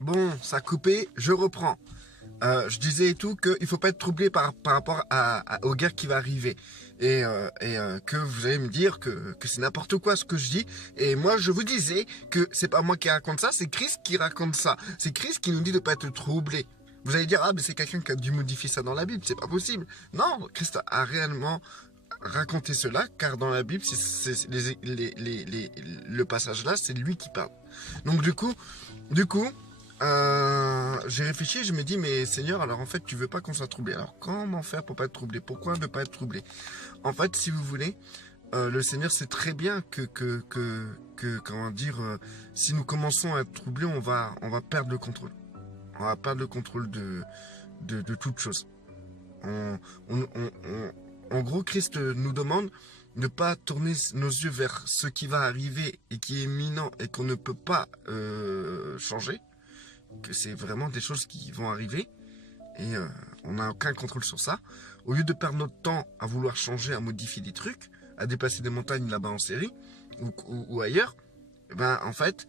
Bon, ça a coupé, je reprends. Je disais et tout qu'il ne faut pas être troublé par rapport aux guerres qui vont arriver. Que vous allez me dire que c'est n'importe quoi ce que je dis. Et moi, je vous disais que c'est pas moi qui raconte ça, c'est Christ qui raconte ça. C'est Christ qui nous dit de ne pas être troublé. Vous allez dire, ah, mais c'est quelqu'un qui a dû modifier ça dans la Bible, c'est pas possible. Non, Christ a réellement raconté cela, car dans la Bible, le passage là, c'est lui qui parle. Donc du coup, j'ai réfléchi, je me dis, mais Seigneur, alors en fait, tu veux pas qu'on soit troublé. Alors comment faire pour pas être troublé? Pourquoi ne pas être troublé? En fait, si vous voulez, le Seigneur sait très bien comment dire, si nous commençons à être troublés, on va perdre le contrôle. On va perdre le contrôle de toute chose. En gros, Christ nous demande de ne pas tourner nos yeux vers ce qui va arriver et qui est imminent et qu'on ne peut pas changer, que c'est vraiment des choses qui vont arriver et on n'a aucun contrôle sur ça. Au lieu de perdre notre temps à vouloir changer, à modifier des trucs, à dépasser des montagnes là-bas en série ou ailleurs, ben en fait,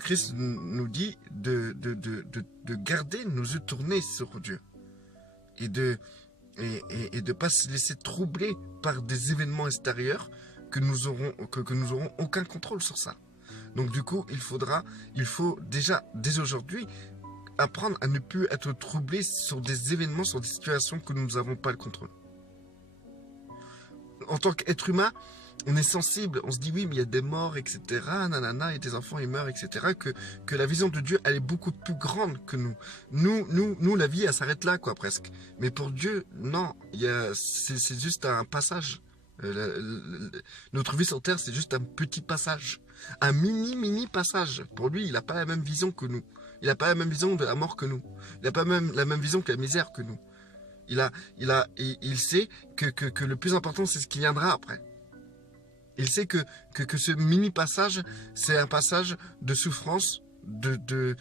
Christ nous dit de garder nos yeux tournés sur Dieu et de ne pas se laisser troubler par des événements extérieurs que nous aurons aucun contrôle sur ça. Donc du coup, il faut déjà, dès aujourd'hui, apprendre à ne plus être troublé sur des événements, sur des situations que nous n'avons pas le contrôle. En tant qu'être humain, on est sensible, on se dit oui, mais il y a des morts, etc. Nanana, et des enfants, ils meurent, etc. Que la vision de Dieu, elle est beaucoup plus grande que nous. Nous, la vie, elle s'arrête là, quoi, presque. Mais pour Dieu, non, c'est juste un passage. Notre vie sur Terre, c'est juste un petit passage. Un mini passage. Pour lui, il n'a pas la même vision que nous. Il n'a pas la même vision de la mort que nous. Il n'a pas même la même vision que la misère que nous. Il sait que le plus important, c'est ce qui viendra après. Il sait que ce mini passage, c'est un passage de souffrance, de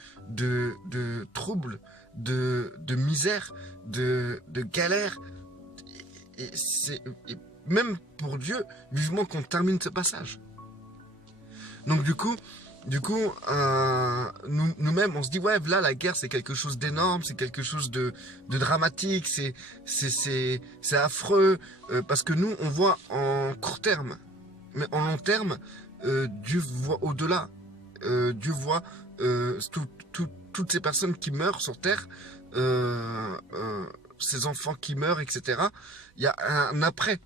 trouble, de misère, de galère. Et même pour Dieu, vivement qu'on termine ce passage. Donc du coup, nous-mêmes, on se dit, ouais, là, la guerre, c'est quelque chose d'énorme, c'est quelque chose de dramatique, c'est affreux, parce que nous, on voit en court terme. Mais en long terme, Dieu voit au-delà. Dieu voit toutes ces personnes qui meurent sur Terre, ces enfants qui meurent, etc. Il y a un après.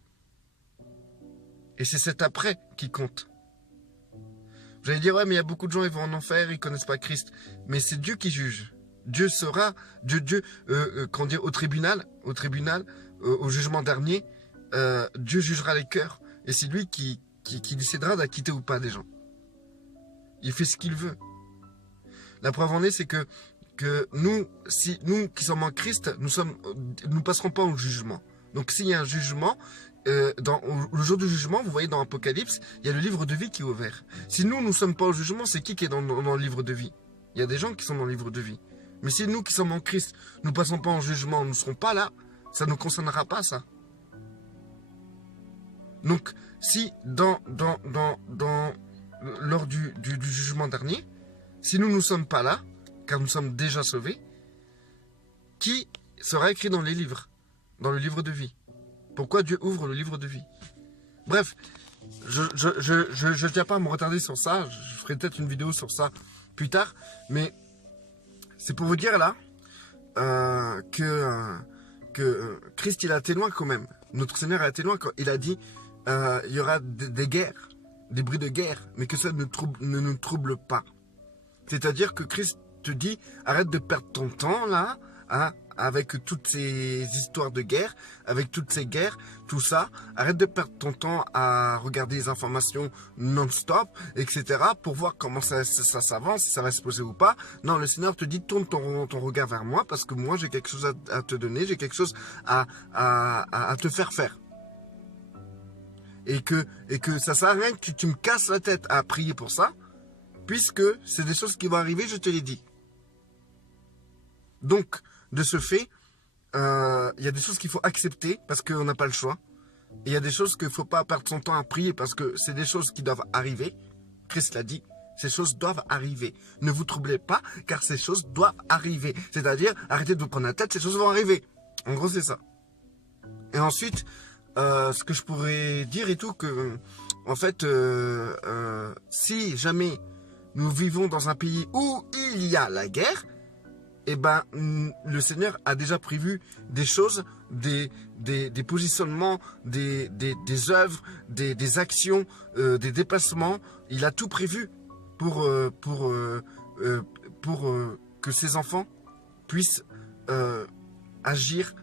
Et c'est cet après qui compte. Vous allez dire, ouais, mais il y a beaucoup de gens, ils vont en enfer, ils connaissent pas Christ. Mais c'est Dieu qui juge. Dieu sera, quand dire, au tribunal, au jugement dernier, Dieu jugera les cœurs. Et c'est lui qui décidera d'acquitter ou pas des gens. Il fait ce qu'il veut. La preuve en est, c'est que nous qui sommes en Christ, nous passerons pas au jugement. Donc s'il y a un jugement, le jour du jugement, vous voyez dans Apocalypse, il y a le livre de vie qui est ouvert. Si nous ne sommes pas au jugement, c'est qui est dans le livre de vie? Il y a des gens qui sont dans le livre de vie. Mais si nous qui sommes en Christ, nous ne passons pas en jugement, nous ne serons pas là, ça ne nous concernera pas, ça. Donc, si lors du jugement dernier, si nous ne sommes pas là, car nous sommes déjà sauvés, qui sera écrit dans les livres, dans le livre de vie? Pourquoi Dieu ouvre le livre de vie? Bref, je tiens pas à me retarder sur ça, je ferai peut-être une vidéo sur ça plus tard, mais c'est pour vous dire là que Christ, il a été loin quand même. Notre Seigneur a été loin quand il a dit il y aura des guerres, des bruits de guerre, mais que ça ne nous trouble pas. C'est-à-dire que Christ te dit, arrête de perdre ton temps là, hein, avec toutes ces histoires de guerre, avec toutes ces guerres, tout ça. Arrête de perdre ton temps à regarder les informations non-stop, etc. pour voir comment ça s'avance, si ça va se poser ou pas. Non, le Seigneur te dit, tourne ton regard vers moi parce que moi j'ai quelque chose à te donner, j'ai quelque chose à te faire faire. Et que ça sert à rien que tu me casses la tête à prier pour ça, puisque c'est des choses qui vont arriver, je te l'ai dit. Donc, de ce fait, il y a des choses qu'il faut accepter parce qu'on n'a pas le choix. Et il y a des choses qu'il ne faut pas perdre son temps à prier parce que c'est des choses qui doivent arriver. Christ l'a dit, Ces choses doivent arriver. Ne vous troublez pas, car ces choses doivent arriver. C'est-à-dire, arrêtez de vous prendre la tête, ces choses vont arriver. En gros, c'est ça. Et ensuite, ce que je pourrais dire et tout, que, en fait, si jamais nous vivons dans un pays où il y a la guerre, eh ben, le Seigneur a déjà prévu des choses, des positionnements, des œuvres, des actions, des déplacements. Il a tout prévu pour que ses enfants puissent agir,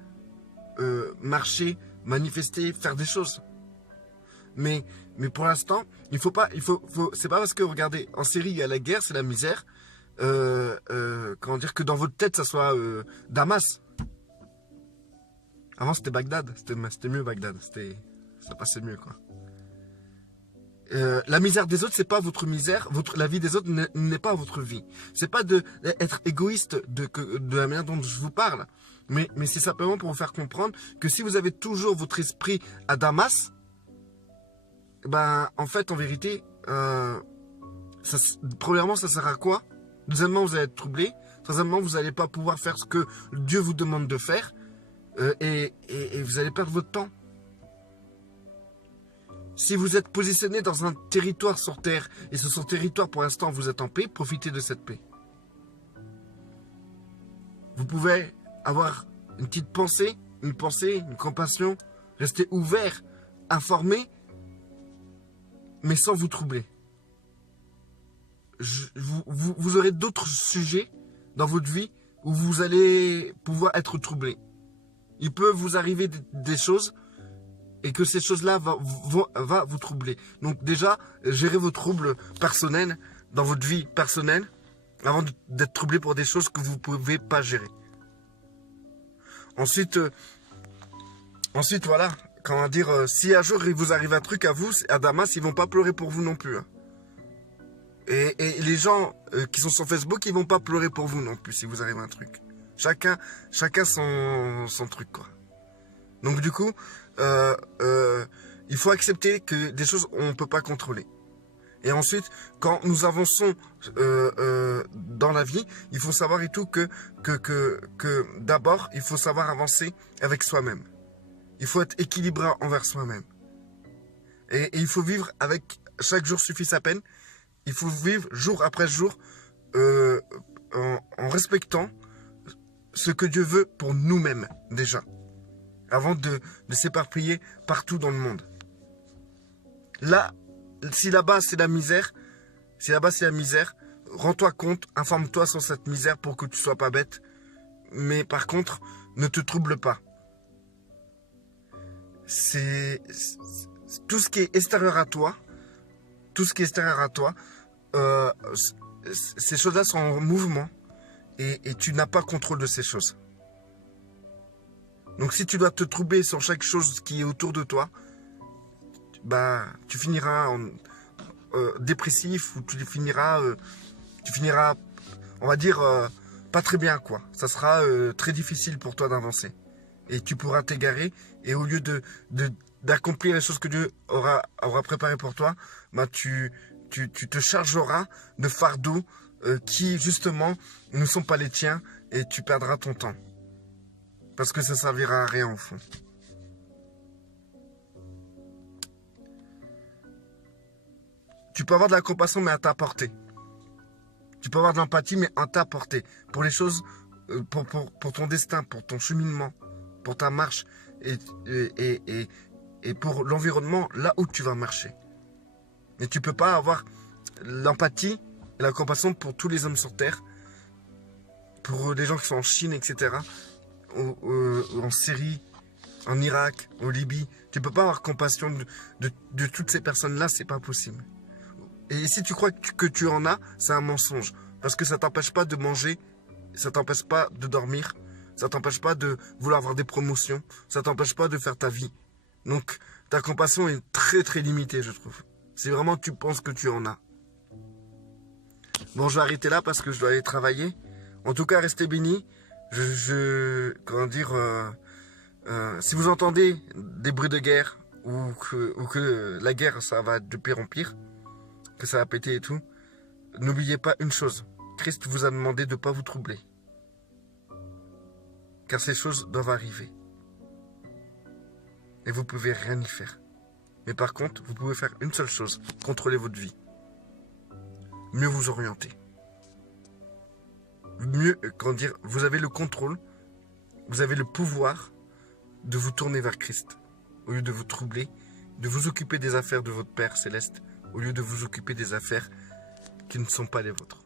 marcher, manifester, faire des choses. Mais pour l'instant, c'est pas parce que, regardez, en Syrie, il y a la guerre, c'est la misère, comment dire, que dans votre tête, ça soit Damas. Avant, c'était Bagdad. C'était mieux, Bagdad. Ça passait mieux, quoi. La misère des autres, c'est pas votre misère. La vie des autres n'est pas votre vie. C'est pas d'être égoïste de la manière dont je vous parle. Mais c'est simplement pour vous faire comprendre que si vous avez toujours votre esprit à Damas, ben, en fait, en vérité, premièrement, ça sert à quoi? Deuxièmement, vous allez être troublé. Troisièmement, vous n'allez pas pouvoir faire ce que Dieu vous demande de faire. Et vous allez perdre votre temps. Si vous êtes positionné dans un territoire sur terre, et sur ce territoire, pour l'instant, vous êtes en paix, profitez de cette paix. Vous pouvez avoir une petite pensée, une compassion, rester ouvert, informé, mais sans vous troubler. Vous aurez d'autres sujets dans votre vie où vous allez pouvoir être troublé. Il peut vous arriver des choses et que ces choses-là va vous troubler. Donc déjà, gérez vos troubles personnels dans votre vie personnelle avant d'être troublé pour des choses que vous ne pouvez pas gérer. Ensuite, voilà, comment dire, si un jour il vous arrive un truc à vous, à Damas, ils vont pas pleurer pour vous non plus. Hein. Et les gens qui sont sur Facebook, ils vont pas pleurer pour vous non plus si vous arrive un truc. Chacun son truc, quoi. Donc du coup, il faut accepter que des choses on ne peut pas contrôler. Et ensuite, quand nous avançons dans la vie, il faut savoir et tout que d'abord, il faut savoir avancer avec soi-même. Il faut être équilibré envers soi-même. Et il faut vivre avec chaque jour suffit sa peine. Il faut vivre jour après jour en respectant ce que Dieu veut pour nous-mêmes déjà, avant de s'éparpiller partout dans le monde. Là, si là-bas c'est la misère, rends-toi compte, informe-toi sur cette misère pour que tu sois pas bête. Mais par contre, ne te trouble pas. C'est tout ce qui est extérieur à toi. Ces choses-là sont en mouvement et tu n'as pas contrôle de ces choses. Donc si tu dois te troubler sur chaque chose qui est autour de toi, bah tu finiras dépressif ou tu finiras, on va dire, pas très bien, quoi. Ça sera très difficile pour toi d'avancer. Et tu pourras t'égarer et au lieu d'accomplir les choses que Dieu aura préparées pour toi, bah tu te chargeras de fardeaux qui justement ne sont pas les tiens et tu perdras ton temps. Parce que ça servira à rien au fond. Tu peux avoir de la compassion mais à ta portée. Tu peux avoir de l'empathie mais à ta portée. Pour les choses, pour ton destin, pour ton cheminement, pour ta marche et pour l'environnement là où tu vas marcher. Mais tu peux pas avoir l'empathie et la compassion pour tous les hommes sur Terre, pour les gens qui sont en Chine, etc., en Syrie, en Irak, en Libye. Tu peux pas avoir compassion de toutes ces personnes-là, c'est pas possible. Et si tu crois que tu en as, c'est un mensonge. Parce que ça t'empêche pas de manger, ça t'empêche pas de dormir, ça t'empêche pas de vouloir avoir des promotions, ça t'empêche pas de faire ta vie. Donc ta compassion est très très limitée, je trouve. Si vraiment tu penses que tu en as. Bon, je vais arrêter là parce que je dois aller travailler. En tout cas, restez bénis. Comment dire, si vous entendez des bruits de guerre ou que la guerre, ça va de pire en pire, que ça va péter et tout, n'oubliez pas une chose. Christ vous a demandé de ne pas vous troubler. Car ces choses doivent arriver. Et vous ne pouvez rien y faire. Mais par contre, vous pouvez faire une seule chose. Contrôler votre vie. Mieux vous orienter. Mieux, comment dire, vous avez le contrôle. Vous avez le pouvoir de vous tourner vers Christ. Au lieu de vous troubler, de vous occuper des affaires de votre Père Céleste, au lieu de vous occuper des affaires qui ne sont pas les vôtres.